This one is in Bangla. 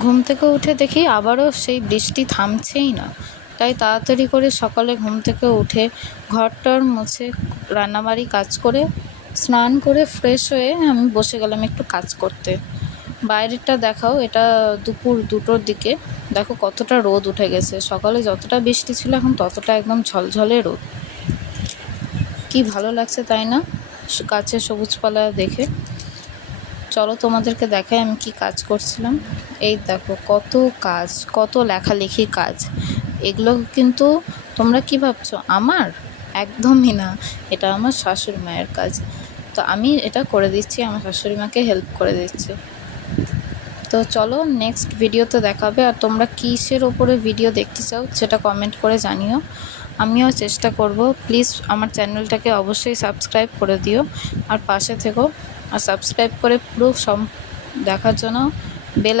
ঘুম থেকে উঠে দেখি আবারও সেই বৃষ্টি থামছেই না। তাই তাড়াতাড়ি করে সকালে ঘুম থেকে উঠে ঘরটর মুছে রান্নাবাড়ি কাজ করে স্নান করে ফ্রেশ হয়ে আমি বসে গেলাম একটু কাজ করতে। বাইরেটা দেখাও, এটা দুপুর 2টোর দিকে। দেখো কতটা রোদ উঠে গেছে। সকালে যতটা বৃষ্টি ছিল এখন ততটা একদম ঝলঝলে রোদ। কি ভালো লাগছে তাই না গাছের সবুজপালা দেখে। চলো তোমাদেরকে দেখাই আমি কি কাজ করছিলাম। এই দেখো কত কাজ, কত লেখালেখি কাজ। এগুলো কিন্তু তোমরা কি ভাবছো আমার? একদমই না, এটা আমার শাশুড়ি মায়ের কাজ। তো আমি এটা করে দিচ্ছি, আমার শাশুড়ি মাকে হেল্প করে দিচ্ছি। তো চলো নেক্সট ভিডিওতে দেখাবে। আর তোমরা কিসের ওপরে ভিডিও দেখতে চাও সেটা কমেন্ট করে জানিও, আমিও চেষ্টা করব। প্লিজ আমার চ্যানেলটাকে অবশ্যই সাবস্ক্রাইব করে দিও আর পাশে থেকো। আর সাবস্ক্রাইব করে পুরো দেখার জন্য বেল